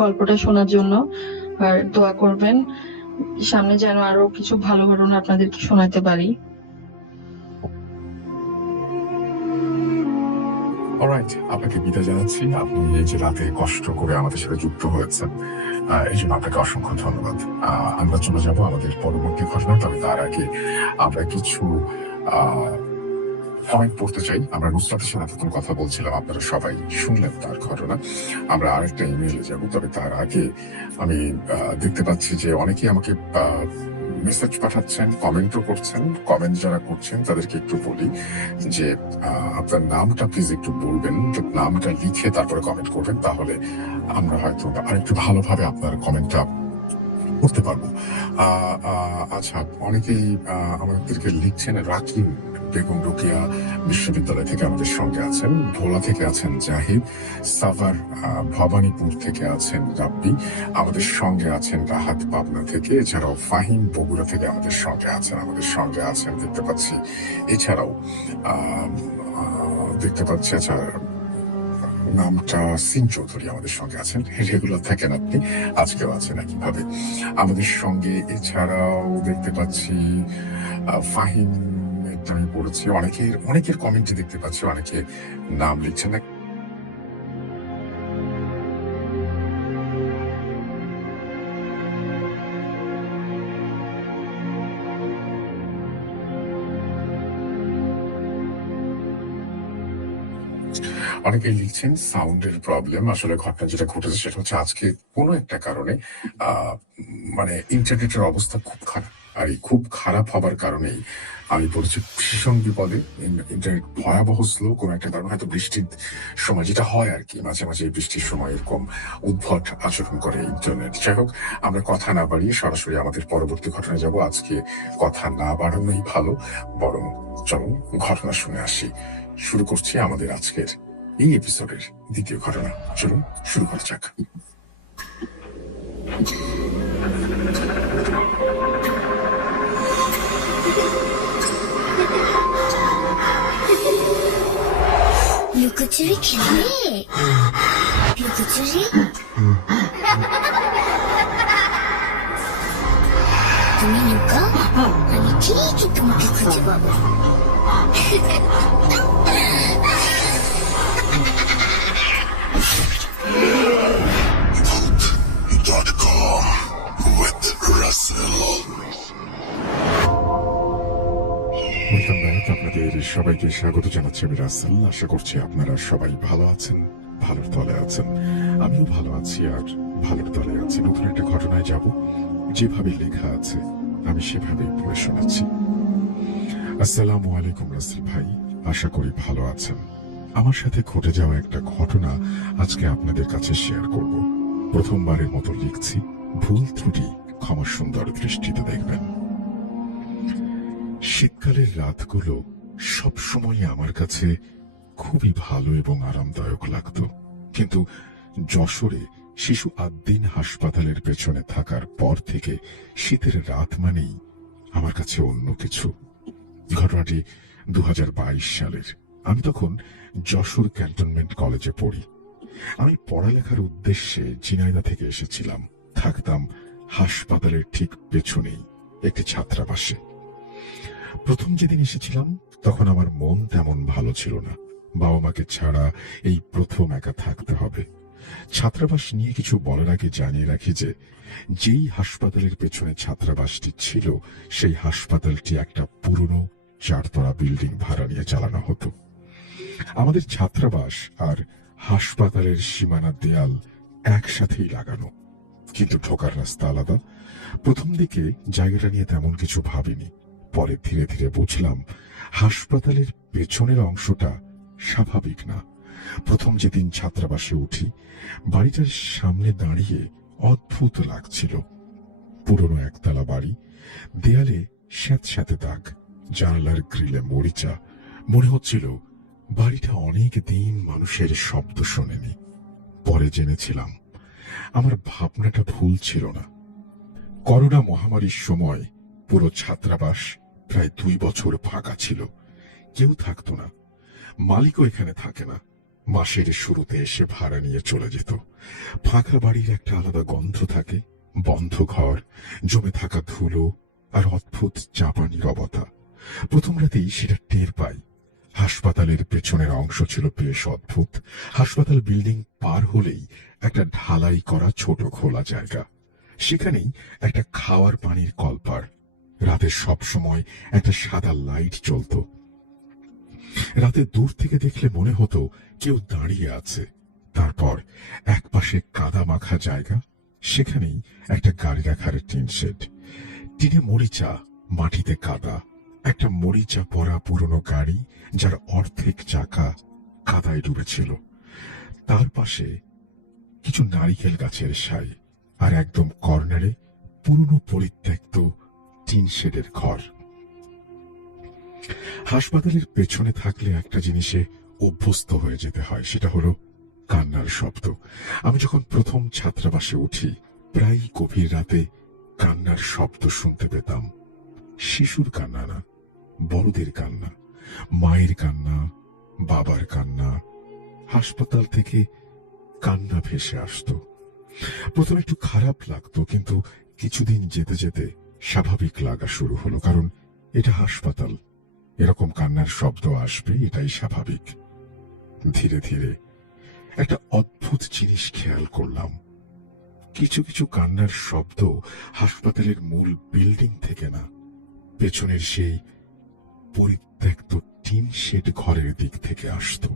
গল্পটা শোনার জন্য। আর দোয়া করবেন সামনে যেন আরো কিছু ভালো ঘটনা আপনাদেরকে শোনাতে পারি। অলরাইট, আপনাকে বিদায় জানাচ্ছি। আপনি এই যে রাতে কষ্ট করে আমাদের সাথে যুক্ত হয়েছেন, এই জন্য আপনাকে অসংখ্য ধন্যবাদ। আমরা চলে যাব আমাদের পরবর্তী ঘটনা, তবে তার আগে আমরা কিছু কমেন্ট পড়তে চাই। আমরা নুসরাতের সাথে এতক্ষণ কথা বলছিলাম, আপনারা সবাই শুনলেন তার ঘটনা। আমরা আরেকটা ইমেইলে যাব, তবে তার আগে আমি দেখতে পাচ্ছি যে অনেকেই আমাকে মেসেজ পাঠাচ্ছেন, কমেন্টও করছেন। কমেন্ট যারা করছেন তাদেরকে একটু বলি যে আপনার নামটা প্লিজ একটু বলবেন, নামটা লিখে তারপরে কমেন্ট করবেন, তাহলে আমরা হয়তো আরেকটু ভালোভাবে আপনার কমেন্টটা করতে পারবো। আচ্ছা, অনেকেই আমাদেরকে লিখছেন। রাকিব বেগম রোকেয়া বিশ্ববিদ্যালয় থেকে আমাদের সঙ্গে আছেন, ভোলা থেকে আছেন জাহিদ, সাভার ভবানীপুর থেকে আছেন রাব্বি, আমাদের সঙ্গে আছেন রাহাত পাবনা থেকে, এছাড়াও ফাহিম বগুড়া থেকে আমাদের সঙ্গে আছেন দেখতে পাচ্ছি। এছাড়াও দেখতে পাচ্ছি, আচ্ছা, নামটা সিং চৌধুরী আমাদের সঙ্গে আছেন, রেগুলার থাকেন আপনি, আজকেও আছেন একইভাবে আমাদের সঙ্গে। এছাড়াও দেখতে পাচ্ছি ফাহিম, এটা আমি পড়েছি। অনেকের কমেন্টে দেখতে পাচ্ছি, অনেকে নাম লিখছেন না। অনেকেই লিখছেন সাউন্ডের প্রবলেম। আসলে ঘটনা যেটা ঘটেছে সেটা হচ্ছে আজকে কোনো একটা কারণে মানে ইন্টারনেটের অবস্থা খুব খারাপ, আর এই খুব খারাপ হবার কারণেই আমি পড়েছি ভীষণ বিপদে। ইন্টারনেট ভয়াবহ স্লো, কোনো একটা কারণে হয়তো বৃষ্টির সময় যেটা হয় আর কি, মাঝে মাঝে বৃষ্টির সময় এরকম উদ্ভট আচরণ করে ইন্টারনেট। যাই হোক, আমরা কথা না বাড়িয়ে সরাসরি আমাদের পরবর্তী ঘটনায় যাব। আজকে কথা না বাড়ানোই ভালো, বরং চলুন ঘটনা শুনে আসি। শুরু করছি আমাদের আজকের এই এপিসোডের দ্বিতীয় ঘটনা। চলুন শুরু করা যাক। লুকোচুরি খেলবে? লুকোচুরি? তুমি লুকাও, আমি ঠিকই তোমাকে খুঁজে পাবো। আপনাদের সবাইকে স্বাগত জানাচ্ছি আমি রাসেল। আশা করছি আপনারা সবাই ভালো আছেন, ভালোর তলে আছেন। আমিও ভালো আছি আর ভালোর তলে আছি। নতুন একটা ঘটনায় যাব, যেভাবে লেখা আছে আমি সেভাবেই পড়ে শোনাচ্ছি। আসসালামু আলাইকুম রাসেল ভাই, আশা করি ভালো আছেন। আমার সাথে ঘটে যাওয়া একটা ঘটনা আজকে আপনাদের কাছে শেয়ার করব। প্রথমবারের মতো লিখছি, ভুল ত্রুটি ক্ষমা সুন্দর দৃষ্টিতে দেখবেন। শীতকালের রাতগুলো সবসময় আমার কাছে খুবই ভালো এবং আরামদায়ক লাগতো, কিন্তু যশোরে শিশু আদ্দিন হাসপাতালের পেছনে থাকার পর থেকে শীতের রাত মানেই আমার কাছে অন্য কিছু। ঘটনাটি 2022 সালের। আমি তখন যশোর ক্যান্টনমেন্ট কলেজে পড়ি। আমি পড়ালেখার উদ্দেশ্যে ঝিনাইদহ থেকে এসেছিলাম। থাকতাম হাসপাতালের ঠিক পেছনেই একটি ছাত্রাবাসে। প্রথম যেদিন এসেছিলাম তখন আমার মন তেমন ভালো ছিল না। বাবা মাকে ছাড়া এই প্রথম একা থাকতে হবে। ছাত্রাবাস নিয়ে কিছু বলার আগে জানিয়ে রাখি যে যেই হাসপাতালের পেছনে ছাত্রাবাসটি ছিল সেই হাসপাতালটি একটা পুরনো 4 তলা বিল্ডিং ভাড়া নিয়ে চালানো হতো। আমাদের ছাত্রাবাস আর হাসপাতালের সীমানা দেয়াল একসাথেই লাগানো, কিন্তু ঢোকার রাস্তা আলাদা। প্রথম দিকে জায়গাটা নিয়ে তেমন কিছু ভাবিনি, পরে ধীরে ধীরে বুঝলাম হাসপাতালের পেছনের অংশটা স্বাভাবিক না। প্রথম যেদিন ছাত্রাবাসে উঠি, বাড়িটার সামনে দাঁড়িয়ে অদ্ভুত লাগছিল। পুরনো 1 তলা বাড়ি, দেয়ালে স্যাঁতস্যাঁতে দাগ, জানালার গ্রিলে মরিচা। মনে হচ্ছিল বাড়িটা অনেক দিন মানুষের শব্দ শোনেনি। পরে জেনেছিলাম আমার ভাবনাটা ভুল ছিল না। করোনা মহামারীর সময় পুরো ছাত্রাবাস প্রায় 2 বছর ফাঁকা ছিল, কেউ থাকতো না। মালিকও এখানে থাকে না, মাসের শুরুতে এসে ভাড়া নিয়ে চলে যেত। ফাঁকা বাড়ির একটা আলাদা গন্ধ থাকে, বন্ধ ঘর, জমে থাকা ধুলো আর অদ্ভুত চাপা নীরবতা। প্রথম রাতেই সেটা টের পাই। হাসপাতালের পেছনের অংশ ছিল বেশ অদ্ভুত। হাসপাতাল বিল্ডিং পার হলেই একটা ঢালাই করা ছোট খোলা জায়গা, সেখানেই একটা খাওয়ার পানির কলপার। রাতে সব সময় একটা সাদা লাইট জ্বলতো। রাতে দূর থেকে দেখলে মনে হতো কেউ দাঁড়িয়ে আছে। তারপর একপাশে কাদা মাখা জায়গা, সেখানেই একটা গাড়ি রাখার টিন শেড। টিনে মরিচা, মাটিতে কাদা, একটা মরিচা পরা পুরনো গাড়ি যার অর্ধেক চাকা কাদায় ডুবেছিল। তার পাশে কিছু নারিকেল গাছের সাই, আর একদম কর্নারে পুরনো পরিত্যক্ত টিন শেডের ঘর। হাসপাতালের পেছনে থাকলে একটা জিনিসে অভ্যস্ত হয়ে যেতে হয়, সেটা হলো কান্নার শব্দ। আমি যখন প্রথম ছাত্রাবাসে উঠি, প্রায় গভীর রাতে কান্নার শব্দ শুনতে পেতাম। শিশুর কান্না না, বড়দের কান্না, মায়ের কান্না, বাবার কান্না। হাসপাতাল থেকে কান্না ভেসে আসতো। প্রথমে একটু খারাপ লাগতো, কিন্তু কিছুদিন যেতে যেতে স্বাভাবিক লাগা শুরু হলো। কারণ এটা হাসপাতাল, এরকম কান্নার শব্দ আসবে, এটাই স্বাভাবিক। ধীরে ধীরে একটা অদ্ভুত জিনিস খেয়াল করলাম। কিছু কিছু কান্নার শব্দ হাসপাতালের মূল বিল্ডিং থেকে না, পেছনের সেই পরিত্যক্ত টিন শেড ঘরের দিক থেকে আসতো।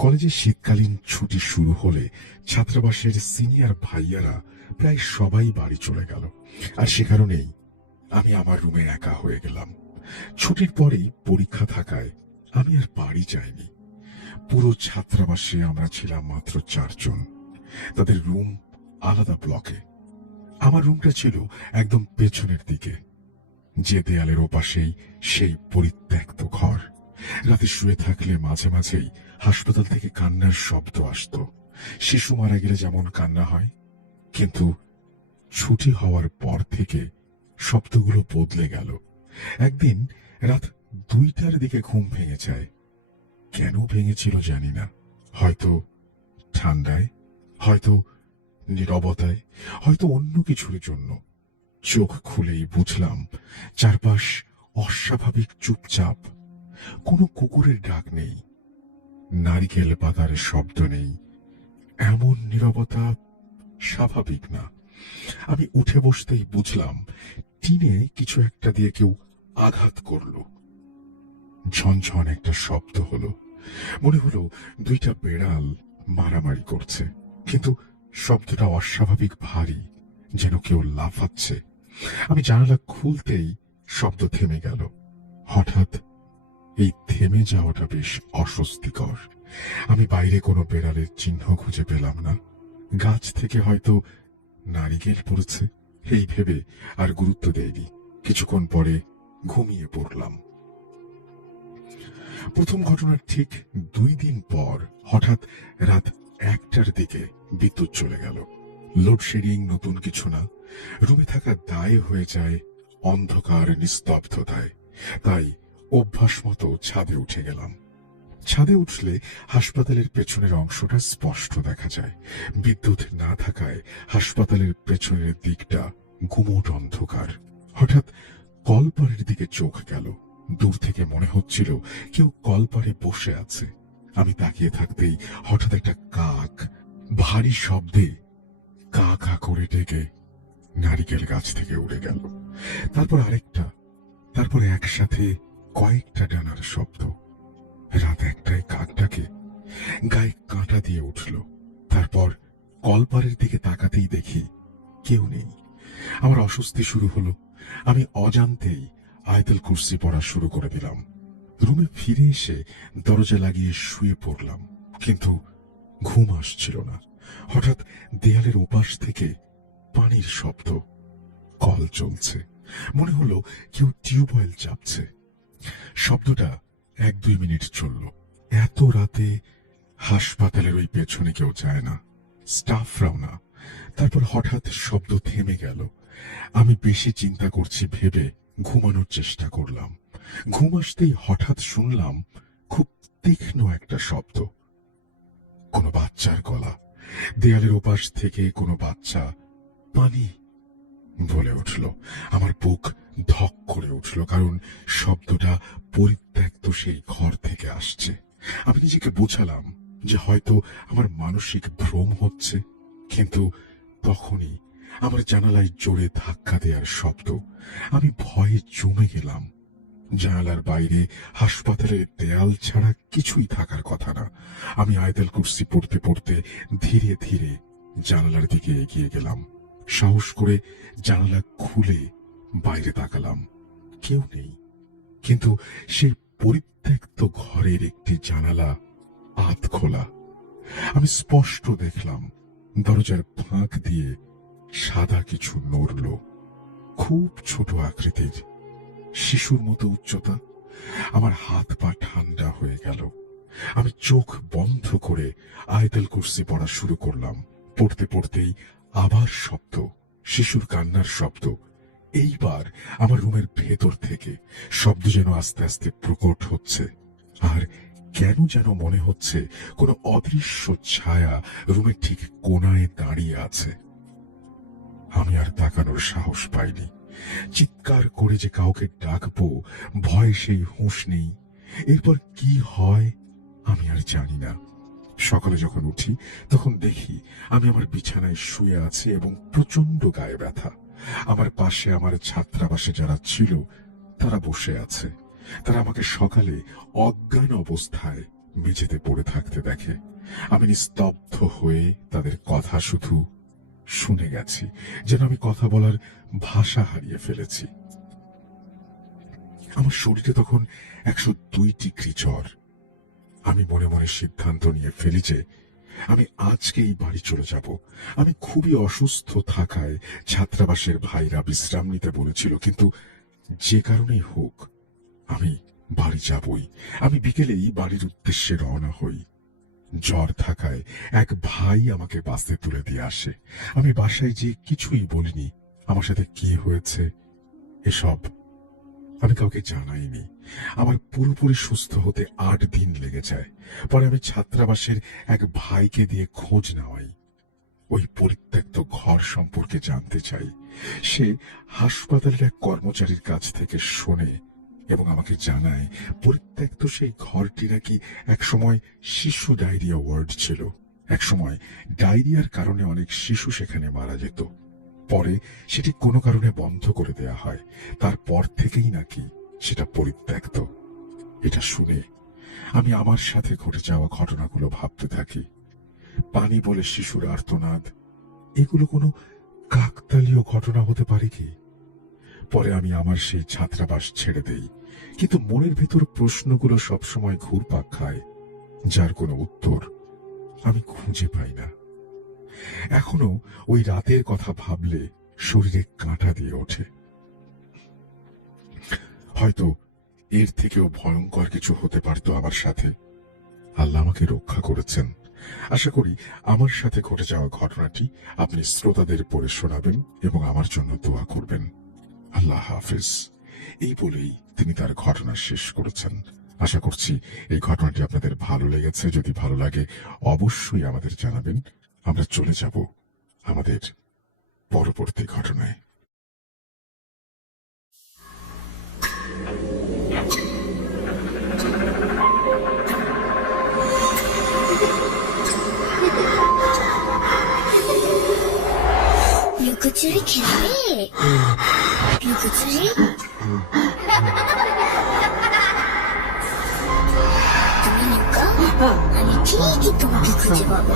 কলেজে শীতকালীন ছুটি শুরু হলে ছাত্রাবাসের সিনিয়র ভাইয়ারা প্রায় সবাই বাড়ি চলে গেল, আর সে কারণেই আমি আমার রুমে একা হয়ে গেলাম। ছুটির পরেই পরীক্ষা থাকায় আমি আর বাড়ি যাইনি। পুরো ছাত্রাবাসে আমরা ছিলাম মাত্র 4 জন। তাদের রুম আলাদা ব্লকে। আমার রুমটা ছিল একদম পেছনের দিকে, যে দেয়ালের ওপাশেই সেই পরিত্যক্ত ঘর। রাতে শুয়ে থাকলে মাঝে মাঝেই হাসপাতাল থেকে কান্নার শব্দ আসতো। শিশু মারা গেলে যেমন কান্না হয়, কিন্তু ছুটি হওয়ার পর থেকে শব্দগুলো বদলে গেল। একদিন রাত 2টার দিকে ঘুম ভেঙে যায়। কেন ভেঙেছিল জানি না, হয়তো ঠান্ডায়, হয়তো নীরবতায়, হয়তো অন্য কিছুর জন্য। চোখ খুলেই বুঝলাম চারপাশ অস্বাভাবিক চুপচাপ। কোনো কুকুরের ডাক নেই, নারিকেল পাতার শব্দ নেই। এমন নীরবতা স্বাভাবিক না। আমি উঠে বসতেই বুঝলাম টিনে কিছু একটা দিয়ে কেউ আঘাত করলো। ঝনঝন একটা শব্দ হলো। মনে হলো 2টা বেড়াল মারামারি করছে, কিন্তু শব্দটা অস্বাভাবিক ভারী, যেন কেউ লাফাচ্ছে। আমি জানালা খুলতেই শব্দ থেমে গেল। হঠাৎ এই থেমে যাওয়াটা বেশ অস্বস্তিকর। আমি বাইরে কোনো বেড়ালের চিহ্ন খুঁজে পেলাম না। গাছ থেকে হয়তো নারিকেল পড়েছে এই ভেবে আর গুরুত্ব দেয়নি। কিছুক্ষণ পরে ঘুমিয়ে পড়লাম। প্রথম ঘটনার ঠিক 2 দিন পর হঠাৎ রাত 1টার দিকে বিদ্যুৎ চলে গেল। লোডশেডিং নতুন কিছু না, রুমে থাকা দায় হয়ে যায় অন্ধকার নিস্তব্ধতায়। তাই অভ্যাস মতো ছাদে উঠে গেলাম। ছাদে উঠলে হাসপাতালের পেছনের অংশটা স্পষ্ট দেখা যায়। বিদ্যুৎ না থাকায় হাসপাতালের পেছনের দিকটা গুমোট অন্ধকার। হঠাৎ কলপারের দিকে চোখ গেল। দূর থেকে মনে হচ্ছিল কেউ কলপারে বসে আছে। আমি তাকিয়ে থাকতেই হঠাৎ একটা কাক ভারী শব্দে কা কা করে ডেকে নারিকেল গাছ থেকে উড়ে গেল। তারপর আরেকটা, তারপর একসাথে কয়েকটা ডানার শব্দ। রাত 1টায় কাকটাকে গায়ে কাঁটা দিয়ে উঠল। তারপর কলপারের দিকে তাকাতেই দেখি কেউ নেই। আমার অস্বস্তি শুরু হলো। আমি অজান্তেই আয়াতুল কুরসি পড়া শুরু করে দিলাম। রুমে ফিরে এসে দরজা লাগিয়ে শুয়ে পড়লাম, কিন্তু ঘুম আসছিল না। হঠাৎ দেয়ালের ওপাশ থেকে পানির শব্দ। কল চলছে। মনে হলো কেউ টিউবওয়েল চাপছে। শব্দটা 1-2 মিনিট চলল। এত রাতে হাসপাতালের ওই পেছনে কেউ যায় না, স্টাফরাও না। তারপর হঠাৎ শব্দ থেমে গেল। আমি বেশি চিন্তা করছি ভেবে ঘুমানোর চেষ্টা করলাম। ঘুম আসতেই হঠাৎ শুনলাম খুব তীক্ষ্ণ একটা শব্দ, কোনো বাচ্চার গলা। দেয়ালের ওপাশ থেকে কোনো বাচ্চা পানি বলে উঠল। আমার বুক ধক করে উঠল, কারণ শব্দটা পরিত্যক্ত সেই ঘর থেকে আসছে। আমি নিজেকে বোঝালাম যে হয়তো আমার মানসিক ভ্রম হচ্ছে, কিন্তু তখনই আমার জানালায় জোরে ধাক্কা দেওয়ার শব্দ। আমি ভয়ে জমে গেলাম। জানালার বাইরে হাসপাতালের দেয়াল ছাড়া কিছুই থাকার কথা না। আমি আয়াতুল কুরসি পড়তে পড়তে ধীরে ধীরে জানালার দিকে এগিয়ে গেলাম। সাহস করে জানালা খুলে বাইরে তাকালাম। কেউ নেই, কিন্তু সেই পরিত্যক্ত ঘরের একটি জানালা আধ খোলা। আমি স্পষ্ট দেখলাম দরজার ফাঁক দিয়ে সাদা কিছু নড়ল। খুব ছোট আকৃতির, শিশুর মতো উচ্চতা। আমার হাত পা ঠান্ডা হয়ে গেল। আমি চোখ বন্ধ করে আয়াতুল কুরসি পড়া শুরু করলাম। পড়তে পড়তেই আবার শব্দ, শিশুর কান্নার শব্দ। এইবার আমার রুমের ভেতর থেকে শব্দ যেন আস্তে আস্তে প্রকট হচ্ছে, আর কেন যেন মনে হচ্ছে কোনো অদৃশ্য ছায়া রুমের ঠিক কোনায় দাঁড়িয়ে আছে। আমি আর তাকানোর সাহস পাইনি। চিৎকার করে যে কাউকে ডাকবো, ভয় সেই হুঁশ নেই। এরপর কি হয় আমি আর জানি না। সকালে যখন উঠি তখন দেখি আমি আমার বিছানায় শুয়ে আছি এবং প্রচন্ড গায়ে ব্যথা। আমার পাশে আমার ছাত্রাবাসে যারা ছিল তারা বসে আছে। তারা আমাকে সকালে অজ্ঞান অবস্থায় মেঝেতে পড়ে থাকতে দেখে। আমি নিস্তব্ধ হয়ে তাদের কথা শুধু শুনে গেছি, যেন আমি কথা বলার ভাষা হারিয়ে ফেলেছি। আমার শরীরে তখন 102 ডিগ্রি জ্বর। আমি মনে মনে সিদ্ধান্ত নিয়ে ফেলি যে আমি আজকেই বাড়ি চলে যাব। আমি খুবই অসুস্থ থাকায় ছাত্রাবাসের ভাইরা বিশ্রাম নিতে বলেছিল, কিন্তু যে কারণেই হোক আমি বাড়ি যাবই। আমি বিকেলেই বাড়ির উদ্দেশ্যে রওনা হই। জ্বর থাকায় এক ভাই আমাকে বাসে তুলে দিয়ে আসে। আমি বাসায় যে কিছুই বলিনি আমার সাথে কি হয়েছে এসব আমি কাউকে জানাইনি। আমার পুরোপুরি সুস্থ হতে 8 দিন লেগে যায়। পরে আমি ছাত্রাবাসের এক ভাইকে দিয়ে খোঁজ নেওয়াই। ওই পরিত্যক্ত ঘর সম্পর্কে জানতে চাই। সে হাসপাতালের এক কর্মচারীর কাছ থেকে শোনে এবং আমাকে জানায় পরিত্যক্ত সেই ঘরটি নাকি একসময় শিশু ডায়রিয়া ওয়ার্ড ছিল। একসময় ডায়রিয়ার কারণে অনেক শিশু সেখানে মারা যেত। পরে সেটি কোনো কারণে বন্ধ করে দেয়া হয়। তারপর থেকেই নাকি সেটা পরিত্যক্ত। এটা শুনে আমি আমার সাথে ঘটে যাওয়া ঘটনাগুলো ভাবতে থাকি। পানি বলে শিশুর আর্তনাদ, এগুলো কোনো কাকতালীয় ঘটনা হতে পারে কি? পরে আমি আমার সেই ছাত্রাবাস ছেড়ে দেই, কিন্তু মনের ভেতর প্রশ্নগুলো সবসময় ঘুরপাক খায়, যার কোনো উত্তর আমি খুঁজে পাই না। এখনো ওই রাতের কথা ভাবলে শরীরে কাঁটা দিয়ে ওঠে। হয়তো এর থেকেও ভয়ঙ্কর কিছু হতে পারতো আমার সাথে। আল্লাহ আমাকে রক্ষা করেছেন। আশা করি আমার সাথে ঘটে যাওয়া ঘটনাটি আপনি শ্রোতাদের পড়ে শোনাবেন এবং আমার জন্য দোয়া করবেন। আল্লাহ হাফিজ। এই বলেই তিনি তার ঘটনা শেষ করেছেন। আশা করছি এই ঘটনাটি আপনাদের ভালো লেগেছে। যদি ভালো লাগে অবশ্যই আমাদের জানাবেন। আমরা চলে যাব আমাদের পরবর্তী ঘটনায়। লুকোচুরি খেলবে? লুকোচুরি? তুমি লুকাও, আমি ঠিকই তোমাকে খুঁজে পাবো।